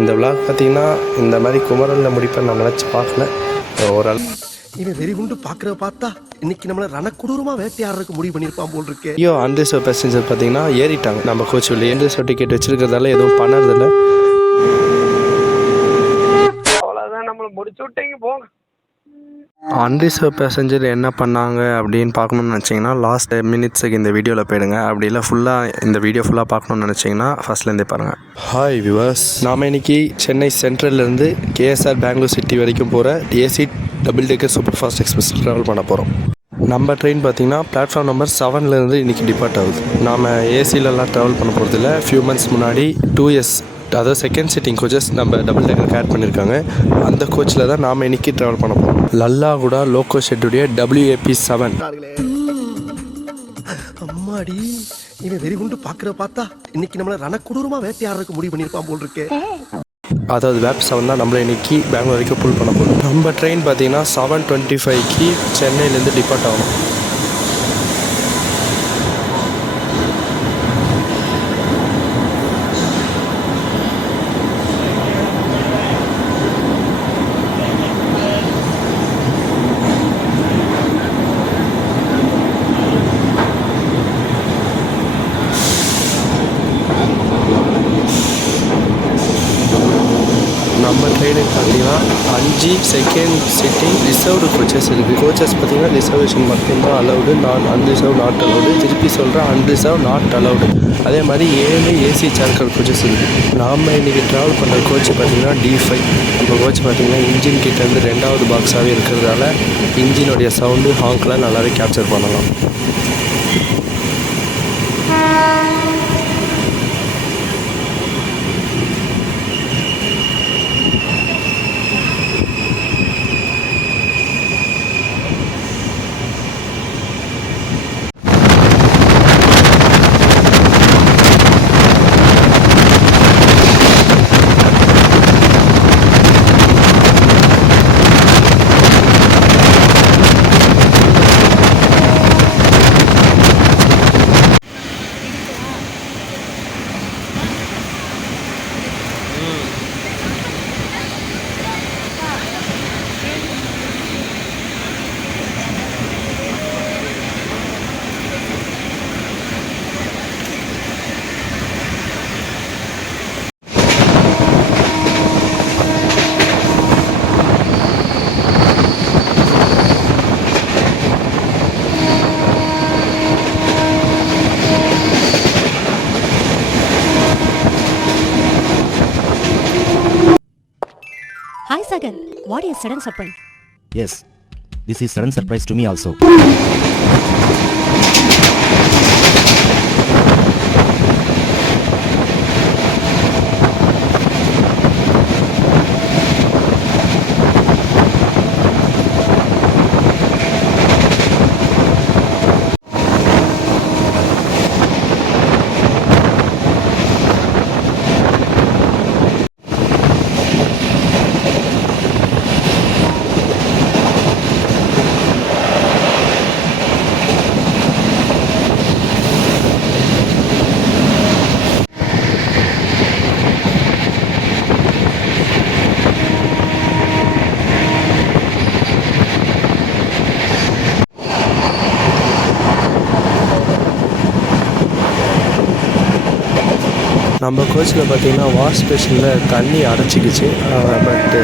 இந்த விளாக் பார்த்தீங்கன்னா இந்த மாதிரி குமரலில் முடிப்பேன் நான் நினச்சி பார்க்கல. ஒரு இவன் வெறி குண்டு பாக்குறத பார்த்தா இன்னைக்கு நம்மள ரணக்குடூரமா வேட்டையாடுறதுக்கு முடிவு பண்ணிருப்பான் போல் இருக்கு. ஐயோ அன்ரிசர்வ் பேசஞ்சர் பார்த்தீங்கன்னா ஏறிட்டாங்க. நம்ம கோச் உள்ள அன்ரிசர்வ் டிக்கெட் வச்சிருக்கிறதால எதுவும் பண்ணறதில்ல. அவ்வளோதான், நம்மளை முடிச்சு விட்டீங்க போங்க. அன்ரிசர்வ் பேசஞ்சர் என்ன பண்ணாங்க அப்படின்னு பார்க்கணுன்னு நினச்சிங்கன்னா லாஸ்ட் மினிட்ஸுக்கு இந்த வீடியோவில் போயிடுங்க. அப்படி இல்லை ஃபுல்லாக இந்த வீடியோ ஃபுல்லாக பார்க்கணுன்னு நினச்சிங்கன்னா ஃபஸ்ட்லேருந்தே பாருங்கள். ஹாய் வியூவர்ஸ், நாம் இன்றைக்கி சென்னை சென்ட்ரல்லேருந்து கேஎஸ்ஆர் பெங்களூர் சிட்டி வரைக்கும் போகிற AC double decker super fast express travel பண்ண போகிறோம். நம்ம ட்ரெயின் பார்த்திங்கன்னா பிளாட்ஃபார்ம் நம்பர் 7லேருந்து இன்றைக்கி டிபார்ட் ஆகுது. நாம் ஏசிலலாம் ட்ராவல் பண்ண போகிறதில்ல. ஃபியூ மந்த்ஸ் முன்னாடி 2S அதாவது செகண்ட் சிட்டிங் கோச்சஸ் நம்ம டபுள் டெக்கருக்கு ஆட் பண்ணியிருக்காங்க. அந்த கோச்சில் தான் நாம் இன்றைக்கி ட்ராவல் பண்ண போகிறோம். லல்லாகுடா லோக்கோ ஷெட்டுடைய WAP7. அம்மாடி, இவன் வெறி குண்டு பாக்குறத பார்த்தா இன்னைக்கு நம்மள ரணக்குடூரமா வேட்டையாடுறதுக்கு முடிவு பண்ணிருப்பான் போல் இருக்கு. அதாவது WAP7 தான் நம்மளை இன்றைக்கி பெங்களூர் வரைக்கும் புல் பண்ண போகிறோம். நம்ம ட்ரெயின் பார்த்திங்கன்னா 7:25க்கு சென்னையிலேருந்து டிபார்ட் ஆகும். நம்ம ட்ரெயினுக்கு பார்த்தீங்கன்னா 5 செகண்ட் சிட்டிங் ரிசர்வ்டு கோச்சஸ் இருக்குது. கோச்சஸ் பார்த்தீங்கன்னா ரிசர்வேஷன் மட்டும்தான் அலவுடு, நான் அன்ரிசர்வ் நாட் அலவுடு. திருப்பி சொல்கிறேன், அன்ரிசர்வ் நாட் அலவுடு. அதே மாதிரி 7 ஏசி சேர்க்கர் கோச்சஸ் இருக்குது. நாம் இன்றைக்கி ட்ராவல் பண்ணுற கோச் பார்த்திங்கன்னா D5. நம்ம கோச் பார்த்திங்கன்னா இன்ஜின் கிட்டேருந்து 2வது பாக்ஸாகவே இருக்கிறதால இன்ஜினுடைய சவுண்டு ஹாங்க்லாம் நல்லாவே கேப்சர் பண்ணலாம். Hi Sagar, what is sudden surprise? Yes, this is sudden surprise to me also. நம்ம கோச்சில் பார்த்திங்கன்னா வாஷ் ஸ்டேஷனில் தண்ணி அடைச்சிக்கிச்சு. பட்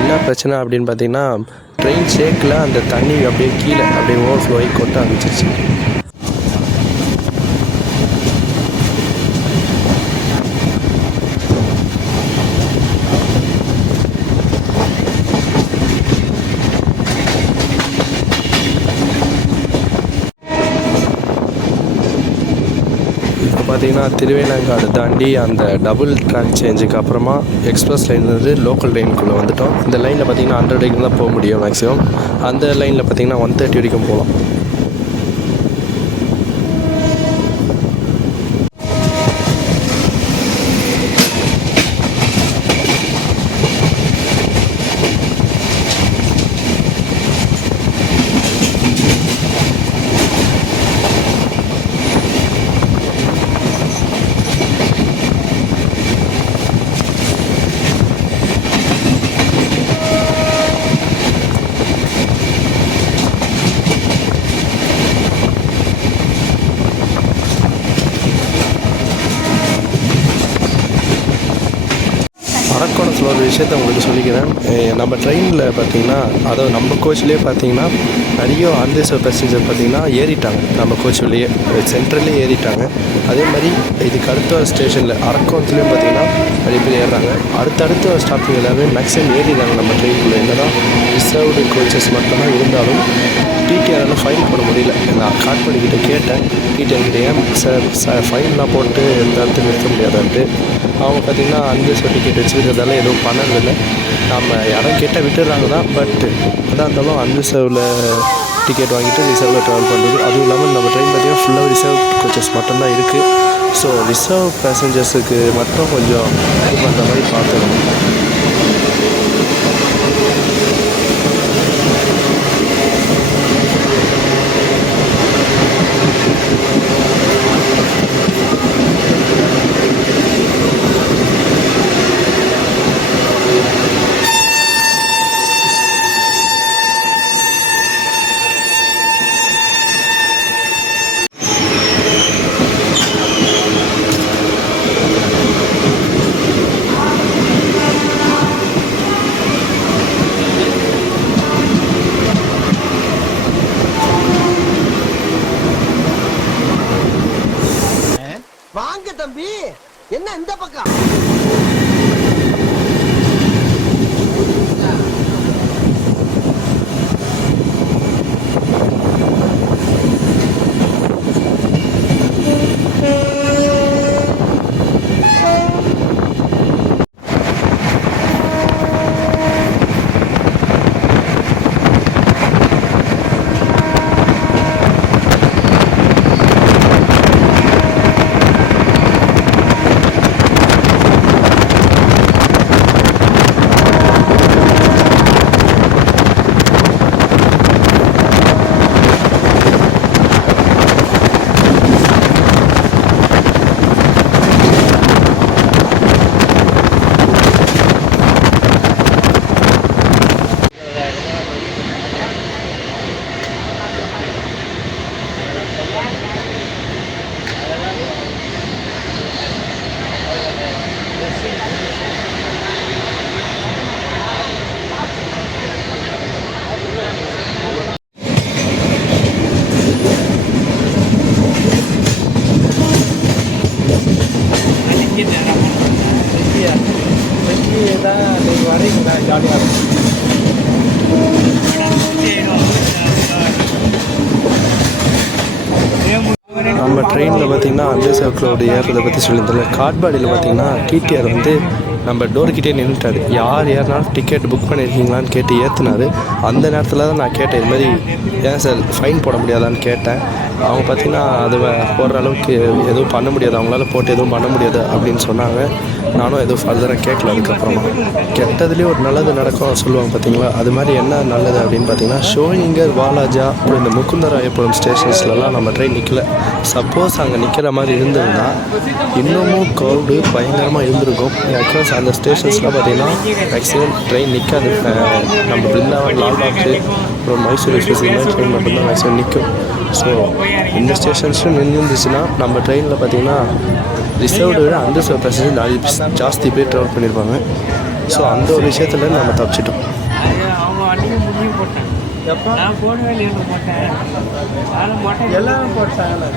என்ன பிரச்சனை அப்படின்னு பார்த்திங்கன்னா ட்ரெயின் ஷேக்கில் அந்த தண்ணி அப்படியே கீழே அப்படியே ஓவர்ஃப்ளோ ஆகி கொட்ட ஆரம்பிச்சிருச்சு. பார்த்திங்கன்னா திருவேலங்காடு தாண்டி அந்த டபுள் ட்ராக் சேஞ்சுக்கு அப்புறமா எக்ஸ்பிரஸ் லைன்லேருந்து லோக்கல் லைனுக்குள்ளே வந்துவிட்டோம். இந்த லைனில் பார்த்திங்கன்னா 100 வரைக்கும் தான் போக முடியும் மேக்ஸிமம். அந்த லைனில் பார்த்திங்கன்னா 130 வரைக்கும் போகலாம். அரக்கோணத்தில் ஒரு விஷயத்தை உங்களுக்கு சொல்லிக்கிறேன். நம்ம ட்ரெயினில் பார்த்தீங்கன்னா, அதாவது நம்ம கோச்லேயே பார்த்தீங்கன்னா நிறைய அன்ரிசர்வ் பேசஞ்சர் பார்த்தீங்கன்னா ஏறிட்டாங்க. நம்ம கோச்லேயே சென்ட்ரல்லே ஏறிட்டாங்க. அதே மாதிரி இதுக்கு அடுத்த ஸ்டேஷனில் அரக்கோணத்துலேயும் பார்த்தீங்கன்னா நிறைய பேர் ஏறுறாங்க. அடுத்தடுத்த ஸ்டாப்பிங் எல்லாமே மேக்ஸிமம் ஏறிடுறாங்க நம்ம ட்ரெயினுக்குள்ளே. என்ன தான் ரிசர்வ்டு கோச்சஸ் மட்டும்தான் இருந்தாலும் டிடிஆரால் ஃபைன் போட முடியல. நான் காட்பாடிக்கிட்ட கேட்டேன், டிடிஆர்கிட்ட ஏன் சார் ஃபைன்லாம் போட்டு எந்த இடத்துல நிறுத்த முடியாதான்ட்டு. அவங்க பார்த்திங்கன்னா அன்ரிசர்வ் டிக்கெட் வச்சுருக்கிறதால எதுவும் பண்ணதில்லை. நம்ம இடம் கேட்டால் விட்டுடுறாங்க தான். பட் எதாக இருந்தாலும் அன்ரிசர்வில் டிக்கெட் வாங்கிட்டு ரிசர்வில் ட்ராவல் பண்ணுறது. அதுவும் இல்லாமல் நம்ம ட்ரெயின் பார்த்திங்கன்னா ஃபுல்லாக ரிசர்வ் கோச்சஸ் மட்டும்தான் இருக்குது. ஸோ ரிசர்வ் பேசஞ்சர்ஸுக்கு மட்டும் கொஞ்சம் இது பண்ணுற மாதிரி பார்த்துக்கணும். வாங்க தம்பி, என்ன இந்த பக்கம்? நம்ம ட்ரெயினில் பார்த்திங்கன்னா அன்ரிசர்வ் க்ளவுட் ஏறுறதை பற்றி சொல்லியிருந்தேன். காட்பாடியில் பார்த்திங்கன்னா டிடிஆர் வந்து நம்ம டோர்கிட்டே நின்றுட்டார். யார் ஏறினாலும் டிக்கெட் புக் பண்ணியிருக்கீங்களான்னு கேட்டு ஏற்றுனாரு. அந்த நேரத்தில் தான் நான் கேட்டேன், இது மாதிரி ஏன் சார் ஃபைன் போட முடியாதான்னு கேட்டேன். அவங்க பார்த்திங்கன்னா அது போடுற அளவுக்கு எதுவும் பண்ண முடியாது, அவங்களால போட்டு எதுவும் பண்ண முடியாது அப்படின்னு சொன்னாங்க. நானும் எதுவும் ஃபர்தராக கேட்கல. அதுக்கப்புறமா கெட்டதுலேயே ஒரு நல்லது நடக்கும் சொல்லுவாங்க பார்த்தீங்களா, அது மாதிரி என்ன நல்லது அப்படின்னு பார்த்தீங்கன்னா, ஷோயிங்கர், வாலாஜா, அப்புறம் இந்த முகுந்தராயபுரம் ஸ்டேஷன்ஸ்லலாம் நம்ம ட்ரெயின் நிற்கல. சப்போஸ் அங்கே நிற்கிற மாதிரி இருந்திருந்தால் இன்னமும் க்ரௌடு பயங்கரமாக இருந்திருக்கும். அக்ராஸ் அந்த ஸ்டேஷன்ஸ்லாம் பார்த்திங்கன்னா மேக்ஸிமம் ட்ரெயின் நிற்காது. நம்ம பிருந்தாவன், லால்பாக்கு, அப்புறம் மைசூர் எக்ஸ்பிரஸ் இந்த மாதிரி ட்ரெயின் மட்டும்தான் மேக்ஸிமம் நிற்கும். ஸோ இந்த ஸ்டேஷன்ஸும் நின்றுருந்துச்சுன்னா நம்ம ட்ரெயினில் பார்த்திங்கன்னா ரிசர்வ்டு விட அன்ரிசர்வ் பேசஞ்சர் ஜாஸ்தி பேர் ட்ராவல் பண்ணியிருப்பாங்க. ஸோ அந்த ஒரு விஷயத்தில் நம்ம தப்பிச்சிட்டோம். அவங்க அன்றைக்கி முடிவு போட்டேன். நான் போடவே இல்லை, போட்டேன். நானும் போட்டேன், எல்லாரும் போட்டாங்க.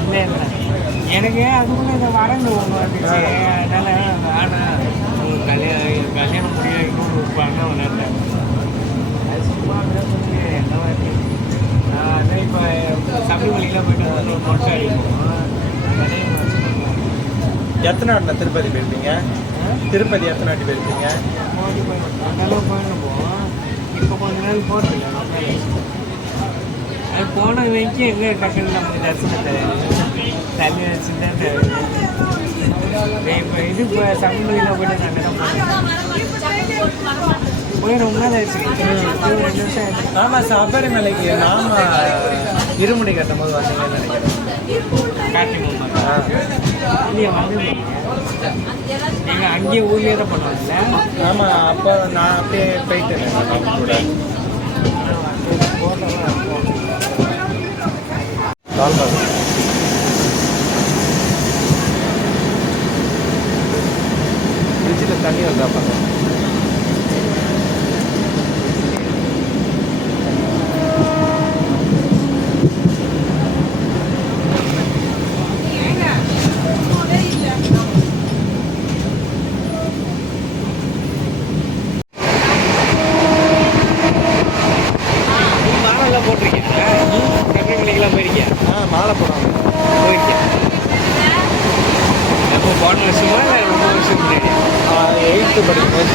இல்லை இல்லை, எனக்கு அதுக்குள்ளே இந்த வரண்டு ஒன்று வந்துச்சு. அதனால் ஆனால் உங்களுக்கு கல்யாணம் முடிய இன்னொரு பண்ண விளையாண்டேன். அது சும்மா சொல்லி என்ன வாட்டி நான் அதே இப்போ தமிழ் வழியில் போய்ட்டு வந்து மொட்டை அடிப்போம். எத்தனை வாட்டி திருப்பதி போயிருப்பீங்க? திருப்பதி எத்தனை வாட்டி போயிருப்பீங்க? நல்லா போயிருப்போம். இப்போ கொஞ்ச நாள் போகிறதில்ல. அது போன வரைக்கும் எங்கே டக்குன்னு நமக்கு தரிசனத்தை தண்ணி வச்சுதான் இப்போ இது இப்போ தமிழ்மொழியில் போய்ட்டு நான் என்ன போய் ரொம்ப நாள் ஆச்சு. 2 வருஷம் ஆயிடுச்சு. ஆமாம், சபரிமலைக்கு நாம இருமுடி கட்டும் போது வந்தீங்கன்னு நினைக்கிறேன். கார்த்திகை மாமா இல்லையா வந்து எங்கள் அங்கேயே ஊர்லேயே தான் பண்ணுவாங்கல்ல. ஆமாம், அப்போ நான் அப்படியே போயிட்டேன் கூட. தொட்டியில் தண்ணி வந்தா பண்ணுறேன். மாலைலாம் போட்டிருக்கேன். கன்னிமலைக்கெல்லாம் போயிருக்கேன். மாலை போடுவாங்க. போயிருக்கேன். எப்போ போன வருஷமா இல்லை ரொம்ப வருஷம் முன்னாடி? 8th படிக்கும்போது.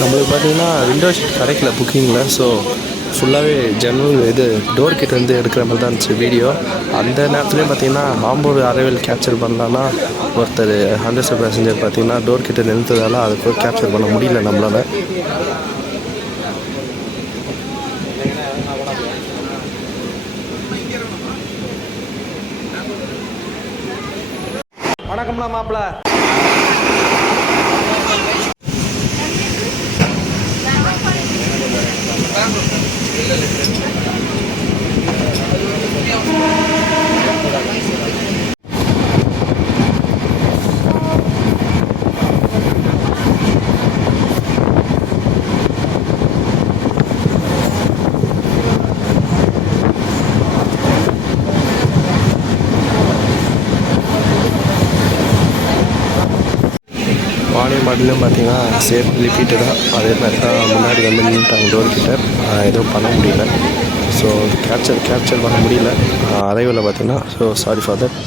நம்மளுக்கு பார்த்தீங்கன்னா விண்டோ ஷீட் கிடைக்கல புக்கிங்கில். ஸோ ஃபுல்லாகவே ஜன்னல் இது டோர் கிட்ட இருந்து எடுக்கிற மாதிரி தான் இருந்துச்சு வீடியோ. அந்த நேரத்துலேயும் பார்த்தீங்கன்னா ஆம்பூர் அரைவல் கேப்சர் பண்ணலான்னா ஒருத்தர் 100 பேசஞ்சர் பார்த்தீங்கன்னா டோர் கிட்ட நிறுத்ததால் அதுக்கு கேப்சர் பண்ண முடியல நம்மளால். வணக்கம்ண்ணா மாப்பிள்ள. வாணியம்பாடிலையும் பார்த்தீங்கன்னா சேம் ரிப்பீட்டு தான். அதே மாதிரி தான் முன்னாடி வந்து நின்றுட்டாங்க டோர் கிட்ட. எதுவும் பண்ண முடியல. ஸோ கேப்சர் பண்ண முடியல அரைவில் பார்த்தீங்கன்னா. So sorry for that.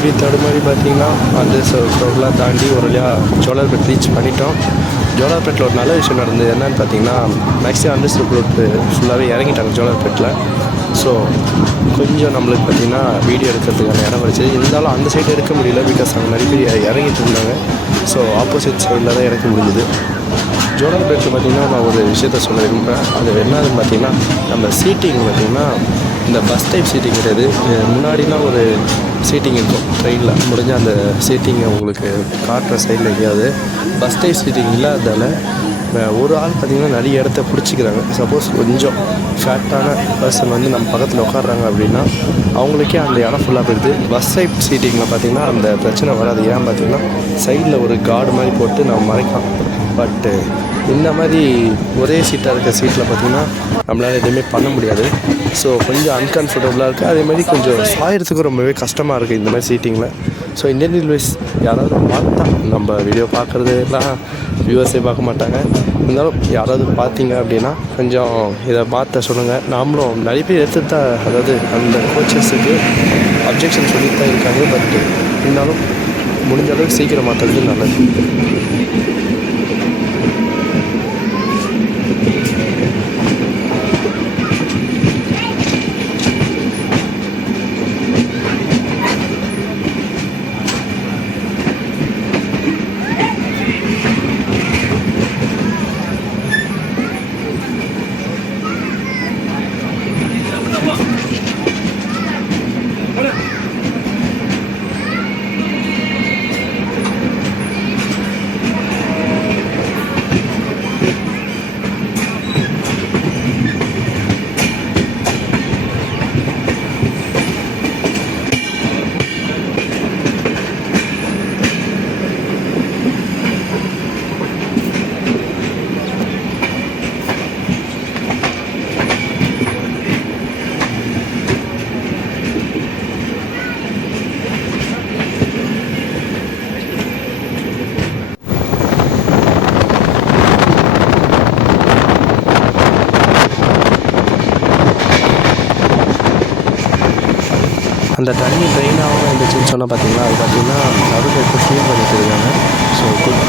இப்படி தடுமாறி பார்த்தீங்கன்னா அந்த க்ரௌட்லாம் தாண்டி ஒரு வழியாக ஜோலார்பேட் ரீச் பண்ணிட்டோம். ஜோலார்பேட்டில் ஒரு நல்ல விஷயம் நடந்தது என்னன்னு பார்த்தீங்கன்னா மேக்ஸிமம் அண்டர்ஸ்டூட் ஃபுல்லாகவே இறங்கிட்டாங்க ஜோலார்பேட்டில். ஸோ கொஞ்சம் நம்மளுக்கு பார்த்திங்கன்னா வீடியோ எடுக்கிறதுக்கான இடம் வச்சு இருந்தாலும் அந்த சைடு எடுக்க முடியல. பிகாஸ் அங்கே நிறைய பேர் இறங்கிட்டு இருந்தாங்க. ஸோ ஆப்போசிட் சைடில் தான் இறக்க முடிஞ்சுது. ஜோலார்பேட்டில் பார்த்திங்கன்னா நான் ஒரு விஷயத்த சொல்ல விரும்புகிறேன். அது என்னதுன்னு பார்த்திங்கன்னா நம்ம சீட்டிங் பார்த்திங்கன்னா இந்த பஸ் டைப் சீட்டிங் கிடையாது. முன்னாடிலாம் ஒரு சீட்டிங் இருக்கும் ட்ரெயினில் முடிஞ்ச அந்த சீட்டிங்கை உங்களுக்கு காட்டுற சைடில் எங்கேயாவது. பஸ் டைப் சீட்டிங் இல்லாததால் ஒரு ஆள் பார்த்திங்கன்னா நிறைய இடத்த பிடிச்சிக்கிறாங்க. சப்போஸ் கொஞ்சம் ஃபேட்டான பர்சன் வந்து நம்ம பக்கத்தில் உட்காடுறாங்க அப்படின்னா அவங்களுக்கே அந்த இடம் ஃபுல்லாக போயிடுது. பஸ் டைப் சீட்டிங்கில் பார்த்திங்கன்னா அந்த பிரச்சனை வராது. ஏன் பார்த்திங்கன்னா சைடில் ஒரு கார்டு மாதிரி போட்டு நம்ம மறைக்கலாம். பட்டு இந்த மாதிரி ஒரே சீட்டாக இருக்க சீட்டில் பார்த்திங்கன்னா நம்மளால் எதுவுமே பண்ண முடியாது. ஸோ கொஞ்சம் அன்கம்ஃபர்டபுளாக இருக்குது. அதே மாதிரி கொஞ்சம் சாயறதுக்கு ரொம்பவே கஷ்டமாக இருக்குது இந்த மாதிரி சீட்டிங்கில். ஸோ இந்தியன் ரயில்வேஸ் யாராவது பார்த்தா நம்ம வீடியோ பார்க்குறது எல்லாம் வியூவர்ஸே பார்க்க மாட்டாங்க. இருந்தாலும் யாராவது பார்த்தீங்க அப்படின்னா கொஞ்சம் இதை பார்த்த சொல்லுங்கள். நாமளும் நிறைய பேர் எடுத்துகிட்டு தான், அதாவது அந்த கோச்சஸுக்கு அப்ஜெக்ஷன் சொல்லிட்டு தான் இருக்காங்க. பட் இருந்தாலும் முடிஞ்ச அளவுக்கு சீக்கிரம் மாற்றுறது நல்லது. அந்த தண்ணி ட்ரெயினாகவும் இருந்துச்சுன்னு சொன்னால் பார்த்தீங்கன்னா அது பார்த்திங்கன்னா நடுவில் க்ளீன் பண்ணிட்டு இருக்காங்க. So good.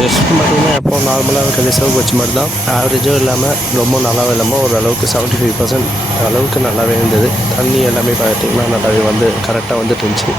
டெஸ்ட் பார்த்திங்கன்னா எப்போ நார்மலாக இருக்க ரிசர்வ் வச்சு மாதிரி தான், ஆவரேஜும் இல்லாமல் ரொம்ப நல்லாவும் இல்லாமல் ஓரளவுக்கு 75% அளவுக்கு நல்லாவே இருந்தது. தண்ணி எல்லாமே பார்த்திங்கன்னா நல்லாவே வந்து கரெக்டாக வந்துட்டு இருந்துச்சு.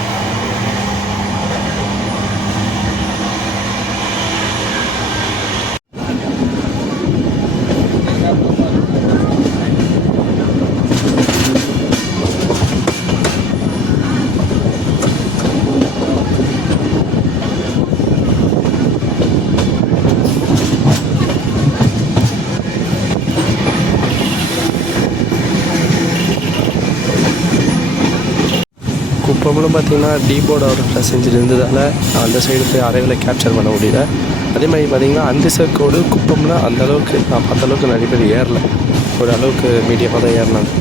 குப்பம்லும் பார்த்திங்கன்னா டீபோர்ட் அவர் செஞ்சுட்டு இருந்ததால் அந்த சைடு போய் அரைவில் கேப்சர் பண்ண முடியல. அதே மாதிரி பார்த்திங்கன்னா அன்ரிசர்வ்டு குப்பம்ல அந்தளவுக்கு நான் பார்த்த அளவுக்கு நிறைய பேர் ஏறல, ஒரு அளவுக்கு மீடியமாக தான் ஏறினாங்க.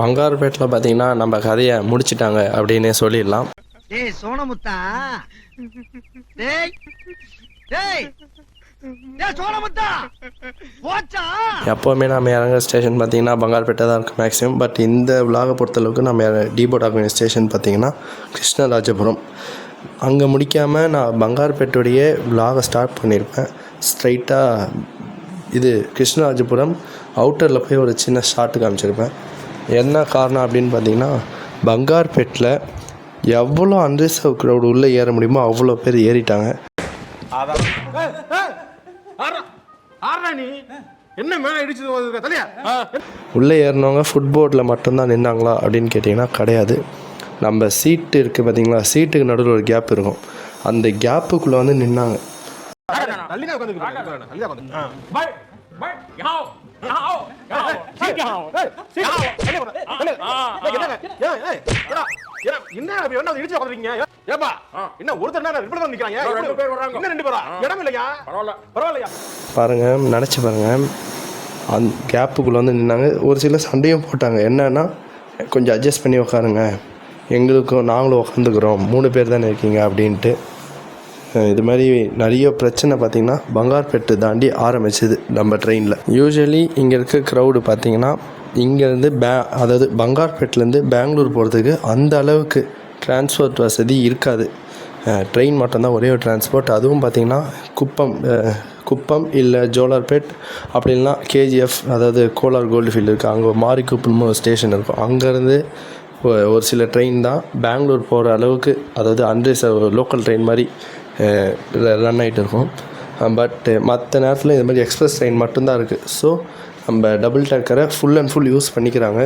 பங்காருப்பேட்டில் பார்த்திங்கன்னா நம்ம கதையை முடிச்சிட்டாங்க அப்படின்னே சொல்லிடலாம். டேய் சோனமுத்தா, டேய் டேய் டேய் சோனமுத்தா, போச்சா? எப்போவுமே நம்ம இறங்குற ஸ்டேஷன் பார்த்திங்கன்னா பங்காருப்பேட்டை தான் இருக்குது மேக்ஸிமம். பட் இந்த விலாகை பொறுத்தளவுக்கு நம்ம டீபோர்ட் ஆகிற ஸ்டேஷன் பார்த்திங்கன்னா கிருஷ்ணராஜபுரம். அங்கே முடிக்காமல் நான் பங்காருப்பேட்டுடைய விலாகை ஸ்டார்ட் பண்ணியிருப்பேன். ஸ்ட்ரைட்டாக இது கிருஷ்ணராஜபுரம் அவுட்டரில் போய் ஒரு சின்ன ஷார்ட்டு காமிச்சிருப்பேன். என்ன காரணம் அப்படின்னு பார்த்தீங்கன்னா, பங்கார்பேட்டில் எவ்வளோ அன்ரிசர்வ் க்ரௌடு உள்ளே ஏற முடியுமோ அவ்வளோ பேர் ஏறிட்டாங்க. உள்ளே ஏறினவங்க ஃபுட்போர்டில் மட்டும்தான் நின்னாங்களா அப்படின்னு கேட்டிங்கன்னா கிடையாது. நம்ம சீட்டு இருக்குது பார்த்தீங்களா, சீட்டுக்கு நடுவில் ஒரு கேப் இருக்கும், அந்த கேப்புக்குள்ளே வந்து நின்னாங்க. பாருங்க, நினச்சி பாருங்க, அந்த கேப்புக்குள்ளே வந்து நின்னாங்க. ஒரு சில சண்டையும் போட்டாங்க. என்னன்னா, கொஞ்சம் அட்ஜஸ்ட் பண்ணி உட்காருங்க, எங்களுக்கும் நாங்களும் உட்காந்துக்கிறோம், 3 பேர் தானே இருக்கீங்க அப்படின்ட்டு. இது மாதிரி நிறைய பிரச்சனை பார்த்திங்கன்னா பங்கார்பேட்டு தாண்டி ஆரம்பிச்சிது நம்ம ட்ரெயினில். யூஸ்வலி இங்கே இருக்க க்ரௌடு பார்த்திங்கன்னா இங்கேருந்து அதாவது பங்கார்பேட்டிலேருந்து பெங்களூர் போகிறதுக்கு அந்த அளவுக்கு டிரான்ஸ்போர்ட் வசதி இருக்காது. ட்ரெயின் மட்டும்தான் ஒரே ஒரு டிரான்ஸ்போர்ட். அதுவும் பார்த்திங்கன்னா குப்பம் இல்லை ஜோலார்பேட், அப்படி இல்லைனா கேஜிஎஃப், அதாவது கோலார் கோல்டு ஃபீல்டு இருக்குது, அங்கே மாரிக்குப்பம்னு ஒரு ஸ்டேஷன் இருக்கும். அங்கேருந்து ஒரு சில ட்ரெயின் தான் பெங்களூர் போகிற அளவுக்கு, அதாவது அன்ரிசர்வ் லோக்கல் ட்ரெயின் மாதிரி ரன் ஆகிட்டு இருக்கும். பட் மற்ற நேரத்தில் இது மாதிரி எக்ஸ்பிரஸ் ட்ரெயின் மட்டும்தான் இருக்குது. ஸோ நம்ம டபுள் டேக்கரை ஃபுல் அண்ட் ஃபுல் யூஸ் பண்ணிக்கிறாங்க.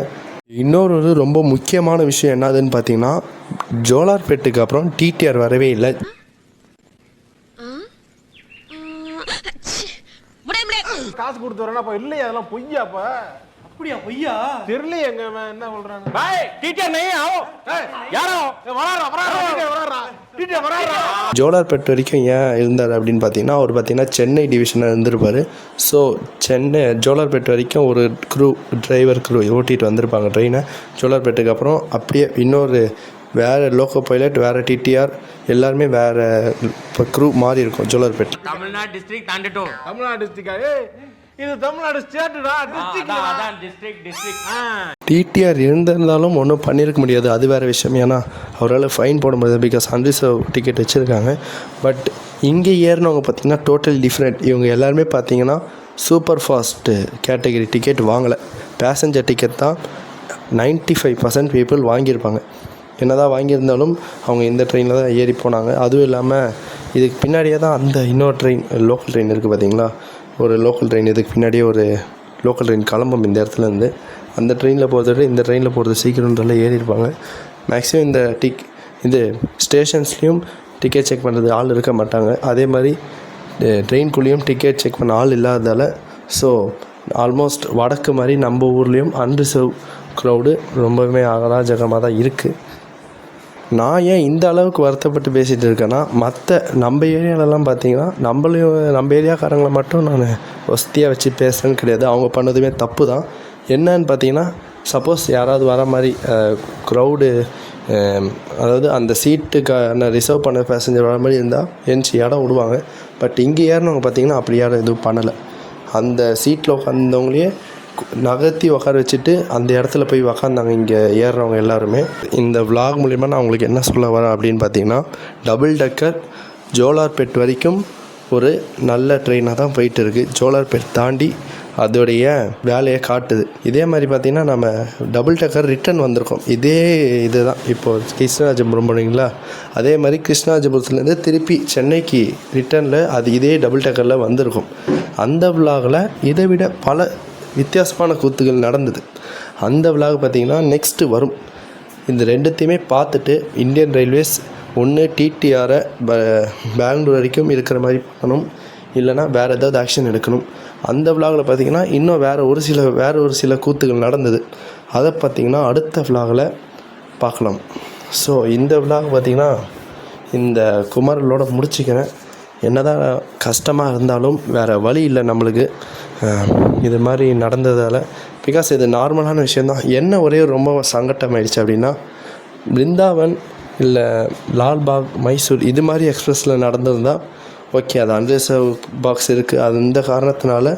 இன்னொரு ரொம்ப முக்கியமான விஷயம் என்னதுன்னு பார்த்தீங்கன்னா, ஜோலார்பேட்டுக்கு அப்புறம் டிடிஆர் வரவே இல்லை. காசு கொடுத்து வரேன்னா அப்ப இல்லையா, அதெல்லாம் பொய்யாப்ப. அப்படியா பொய்யா? தெரியலையே, எங்க என்ன சொல்றாங்க. பாய் டீச்சர் நே ஆவோ, யாரோ வராரா டீச்சர் வராரா. ஜோலார்பேட் வரைக்கும் ஏன் இருந்தார் அப்படின்னு பார்த்தீங்கன்னா, அவர் பார்த்தீங்கன்னா சென்னை டிவிஷனாக இருந்திருப்பார். ஸோ ஜோலார்பேட் வரைக்கும் ஒரு டிரைவர் க்ரூ ஓட்டிகிட்டு வந்திருப்பாங்க ட்ரெயினை. ஜோலார்பேட்டுக்கு அப்புறம் அப்படியே இன்னொரு வேறு லோக்கோ பைலட், வேறு டிடிஆர், எல்லாருமே வேறு இப்போ க்ரூ மாறி இருக்கும் ஜோலார்பேட். தமிழ்நாடு டிஸ்ட்ரிக்ட் தாண்டிட்டோம். தமிழ்நாடு டிஸ்ட்ரிக்டா? ஏய் இது தமிழ்நாடு ஸ்டேட்டுடா, டிஸ்ட்ரிக்ட். அதான் டிஸ்ட்ரிக்ட். டிடிஆர் இருந்திருந்தாலும் ஒன்றும் பண்ணியிருக்க முடியாது, அது வேறு விஷயம். ஏன்னா அவரால் ஃபைன் போட முடியாது, பிகாஸ் அன்ரிசர்வ் டிக்கெட் வச்சுருக்காங்க. பட் இங்கே ஏறினவங்க பார்த்திங்கன்னா டோட்டல் டிஃப்ரெண்ட். இவங்க எல்லாருமே பார்த்திங்கன்னா சூப்பர் ஃபாஸ்ட்டு கேட்டகரி டிக்கெட் வாங்கலை, பேசஞ்சர் டிக்கெட் தான் 95% பீப்புள் வாங்கியிருப்பாங்க. என்ன தான் வாங்கியிருந்தாலும் அவங்க இந்த ட்ரெயினில் தான் ஏறி போனாங்க. அதுவும் இல்லாமல் இதுக்கு பின்னாடியே தான் அந்த இன்னொரு ட்ரெயின், லோக்கல் ட்ரெயின் இருக்குது பார்த்திங்களா, ஒரு லோக்கல் ட்ரெயின். இதுக்கு பின்னாடியே ஒரு லோக்கல் ட்ரெயின் கிளம்பும் இந்த இடத்துலேருந்து. அந்த ட்ரெயினில் போகிறத விட இந்த ட்ரெயினில் போகிறது சீக்கிரம்ன்றல ஏறியிருப்பாங்க. மேக்ஸிமம் இந்த இது ஸ்டேஷன்ஸ்லேயும் டிக்கெட் செக் பண்ணுறது ஆள் இருக்க மாட்டாங்க. அதே மாதிரி ட்ரெயின்குள்ளேயும் டிக்கெட் செக் பண்ண ஆள் இல்லாததால் ஸோ ஆல்மோஸ்ட் வடக்கு மாதிரி நம்ம ஊர்லேயும் அன்ரிசர்வ் க்ரௌடு ரொம்பவுமே அராஜகமாக தான் இருக்குது. நான் ஏன் இந்த அளவுக்கு வருத்தப்பட்டு பேசிகிட்டு இருக்கேன்னா, மற்ற நம்ம ஏரியாலலாம் பார்த்திங்கன்னா நம்ம ஏரியாக்காரங்களை மட்டும் நான் வசதியாக வச்சு பேசுகிறேன்னு கிடையாது, அவங்க பண்ணதுமே தப்பு தான். என்னன்னு பார்த்தீங்கன்னா, சப்போஸ் யாராவது வர மாதிரி க்ரௌடு, அதாவது அந்த சீட்டுக்கான ரிசர்வ் பண்ண பேசஞ்சர் வர மாதிரி இருந்தால் என்ச்சி இடம் விடுவாங்க. பட் இங்கே ஏறினவங்க பார்த்திங்கன்னா அப்படி யாரும் எதுவும் பண்ணலை. அந்த சீட்டில் உட்காந்தவங்களையே நகர்த்தி உட்கார வச்சுட்டு அந்த இடத்துல போய் உக்காந்தாங்க இங்கே ஏறுறவங்க எல்லாருமே. இந்த vlog மூலிமா நான் உங்களுக்கு என்ன சொல்ல வரேன் அப்படின்னு பார்த்தீங்கன்னா, டபுள் டக்கர் ஜோலார்பேட் வரைக்கும் ஒரு நல்ல ட்ரெயினாக தான் போயிட்டு இருக்குது. ஜோலார்பேட் தாண்டி அதோடைய வேலையை காட்டுது. இதே மாதிரி பார்த்திங்கன்னா நம்ம டபுள் டக்கர் ரிட்டன் வந்திருக்கோம். இது தான் இப்போது கிருஷ்ணராஜபுரம் போனீங்களா, அதே மாதிரி கிருஷ்ணராஜபுரத்துலேருந்து திருப்பி சென்னைக்கு ரிட்டனில் அது இதே டபுள் டக்கரில் வந்திருக்கும். அந்த விலாகில் இதை விட பல வித்தியாசமான கூத்துகள் நடந்தது. அந்த விலாக் பார்த்திங்கன்னா நெக்ஸ்ட்டு வரும். இந்த ரெண்டுத்தையுமே பார்த்துட்டு இந்தியன் ரயில்வேஸ் ஒன்று டிடிஆரை பெங்களூர் வரைக்கும் இருக்கிற மாதிரி பண்ணணும், இல்லைனா வேறு ஏதாவது ஆக்ஷன் எடுக்கணும். அந்த விலாகில் பார்த்திங்கன்னா இன்னும் வேறு ஒரு சில கூத்துகள் நடந்தது. அதை பார்த்திங்கன்னா அடுத்த விலாகில் பார்க்கலாம். ஸோ இந்த விலாக் பார்த்திங்கன்னா இந்த குமரலோட முடிச்சுக்கிறேன். என்ன தான் கஷ்டமாக இருந்தாலும் வேறு வழி இல்லை நம்மளுக்கு இது மாதிரி நடந்ததால். பிகாஸ் இது நார்மலான விஷயந்தான். என்ன ஒரே ரொம்ப சங்கட்டமாயிடுச்சு அப்படின்னா, பிருந்தாவன் இல்லை லால்பாக், மைசூர் இது மாதிரி எக்ஸ்பிரஸில் நடந்திருந்தால் ஓகே, அது அன்ரிசர்வ் பாக்ஸ் இருக்குது, அது இந்த காரணத்தினால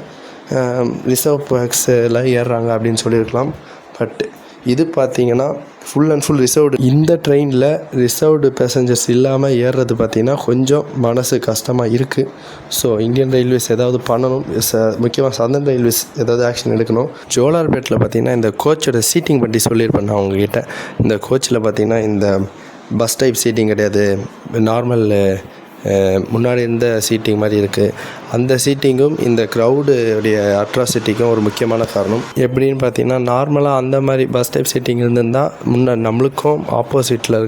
ரிசர்வ் பாக்ஸில் ஏறுறாங்க அப்படின்னு சொல்லியிருக்கலாம். பட் இது பார்த்திங்கன்னா ஃபுல் அண்ட் ஃபுல் ரிசர்வ்டு. இந்த ட்ரெயினில் ரிசர்வ்டு பேசஞ்சர்ஸ் இல்லாமல் ஏறுறது பார்த்திங்கன்னா கொஞ்சம் மனசு கஷ்டமாக இருக்குது. ஸோ இந்தியன் ரயில்வேஸ் ஏதாவது பண்ணணும், முக்கியமாக சதர்ன் ரயில்வேஸ் ஏதாவது ஆக்ஷன் எடுக்கணும். ஜோலார்பேட்டில் பார்த்திங்கன்னா இந்த கோச்சோட சீட்டிங் பற்றி சொல்லியிருப்பேன் நான் உங்ககிட்ட. இந்த கோச்சில் பார்த்திங்கன்னா இந்த பஸ் டைப் சீட்டிங் கிடையாது, நார்மல் முன்னாடி இருந்த சீட்டிங் மாதிரி இருக்குது. அந்த சீட்டிங்கும் இந்த க்ரௌடுடைய அட்ராசிட்டிக்கும் ஒரு முக்கியமான காரணம். எப்படின்னு பார்த்தீங்கன்னா, நார்மலாக அந்த மாதிரி பஸ் டைப் சீட்டிங் இருந்திருந்தால் நம்மளுக்கும் ஆப்போசிட்டில்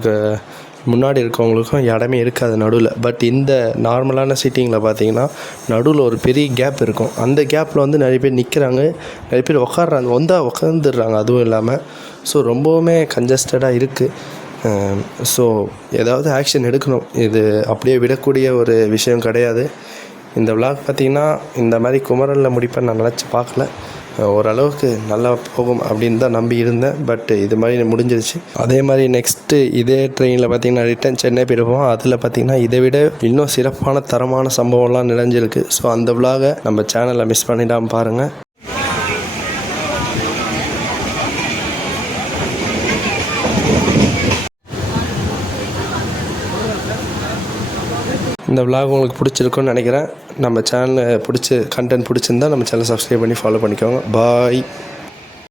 முன்னாடி இருக்கவங்களுக்கும் இடமே இருக்காது நடுவில். பட் இந்த நார்மலான சீட்டிங்கில் பார்த்தீங்கன்னா நடுவில் ஒரு பெரிய கேப் இருக்கும். அந்த கேப்பில் நிறைய பேர் நிற்கிறாங்க, நிறைய பேர் உட்காந்துடுறாங்க. அதுவும் இல்லாமல் ஸோ ரொம்பவுமே கன்ஜஸ்டடாக இருக்குது. ஸோ ஏதாவது ஆக்ஷன் எடுக்கணும். இது அப்படியே விடக்கூடிய ஒரு விஷயம் கிடையாது. இந்த விலாக் பார்த்திங்கன்னா இந்த மாதிரி குமரனில் முடிப்பேன் நான் நினச்சி பார்க்கல. ஓரளவுக்கு நல்லா போகும் அப்படின்னு தான் நம்பி இருந்தேன். பட் இது மாதிரி முடிஞ்சிருச்சு. அதே மாதிரி நெக்ஸ்ட்டு இதே ட்ரெயினில் பார்த்திங்கன்னா ரிட்டன் சென்னை போயிருப்போம். அதில் பார்த்திங்கன்னா இதை விட இன்னும் சிறப்பான தரமான சம்பவம்லாம் நிறைஞ்சிருக்கு. ஸோ அந்த விலாகை நம்ம சேனலில் மிஸ் பண்ணிடாமல் பாருங்கள். இந்த விலாக் உங்களுக்கு பிடிச்சிருக்குன்னு நினைக்கிறேன். நம்ம சேனலை கண்டென்ட் பிடிச்சிருந்தா நம்ம சேனலை சப்ஸ்கிரைப் பண்ணி ஃபாலோ பண்ணிக்கோங்க. பாய்.